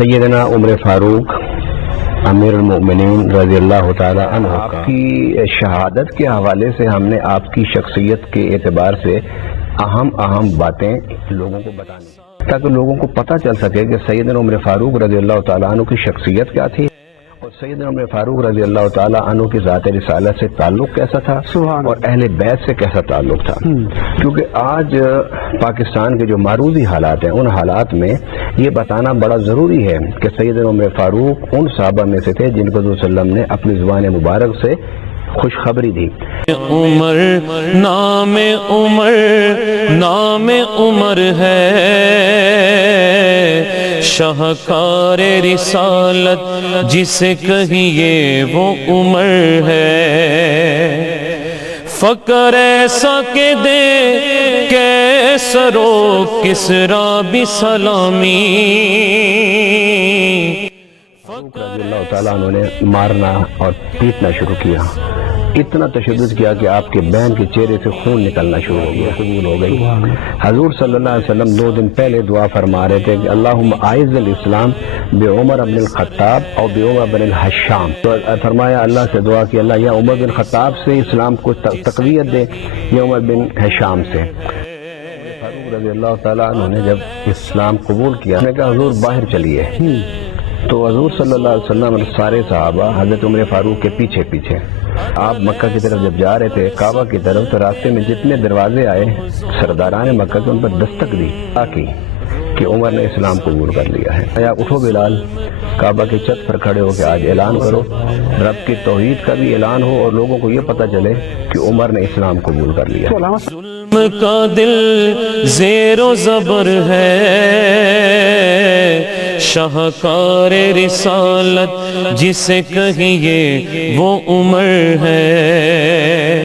سیدنا عمر فاروق امیر المؤمنین رضی اللہ تعالی عنہ آپ کی شہادت کے حوالے سے ہم نے آپ کی شخصیت کے اعتبار سے اہم باتیں لوگوں کو بتانی تاکہ لوگوں کو پتہ چل سکے کہ سیدنا عمر فاروق رضی اللہ تعالیٰ عنہ کی شخصیت کیا تھی اور سیدنا عمر فاروق رضی اللہ تعالیٰ عنہ کی ذات رسالت سے تعلق کیسا تھا اور اہل بیت سے کیسا تعلق تھا. کیونکہ آج پاکستان کے جو معروضی حالات ہیں ان حالات میں یہ بتانا بڑا ضروری ہے کہ سیدنا عمر فاروق ان صحابہ میں سے تھے جن کو حضور صلی اللہ علیہ وسلم نے اپنی زبان مبارک سے خوشخبری دی. عمر نام عمر ہے، شاہکار رسالت جسے کہیے وہ عمر ہے. فقر ایسا کہ دے کیسر و کسریٰ بھی سلامی. رضی اللہ تعالیٰ عنہ نے مارنا اور پیٹنا شروع کیا، اتنا تشدد کیا کہ آپ کے بہن کے چہرے سے خون نکلنا شروع ہو گیا، قبول ہو گئی. حضور صلی اللہ علیہ وسلم 2 دن پہلے دعا فرما رہے تھے کہ اللہم اعز الاسلام بعمر بن الخطاب اور بعمر بن الحشام. تو فرمایا اللہ سے دعا کی اللہ یا عمر بن خطاب سے اسلام کو تقویت دے یا عمر بن حشام سے. فاروق رضی اللہ تعالیٰ عنہ نے جب اسلام قبول کیا نے کہا حضور باہر چلیے. تو حضور صلی اللہ علیہ وسلم اور سارے صحابہ حضرت عمر فاروق کے پیچھے آپ مکہ کی طرف جب جا رہے تھے کعبہ کی طرف، تو راستے میں جتنے دروازے آئے سرداران مکہ کے ان پر دستک دی آکی کہ عمر نے اسلام قبول کر لیا ہے. یا اٹھو بلال، کعبہ کی چھت پر کھڑے ہو کے آج اعلان کرو، رب کی توحید کا بھی اعلان ہو اور لوگوں کو یہ پتہ چلے کہ عمر نے اسلام قبول کر لیا. ظلم کا دل زیر و زبر ہے، شاہکار رسالت جسے کہیے وہ عمر ہے.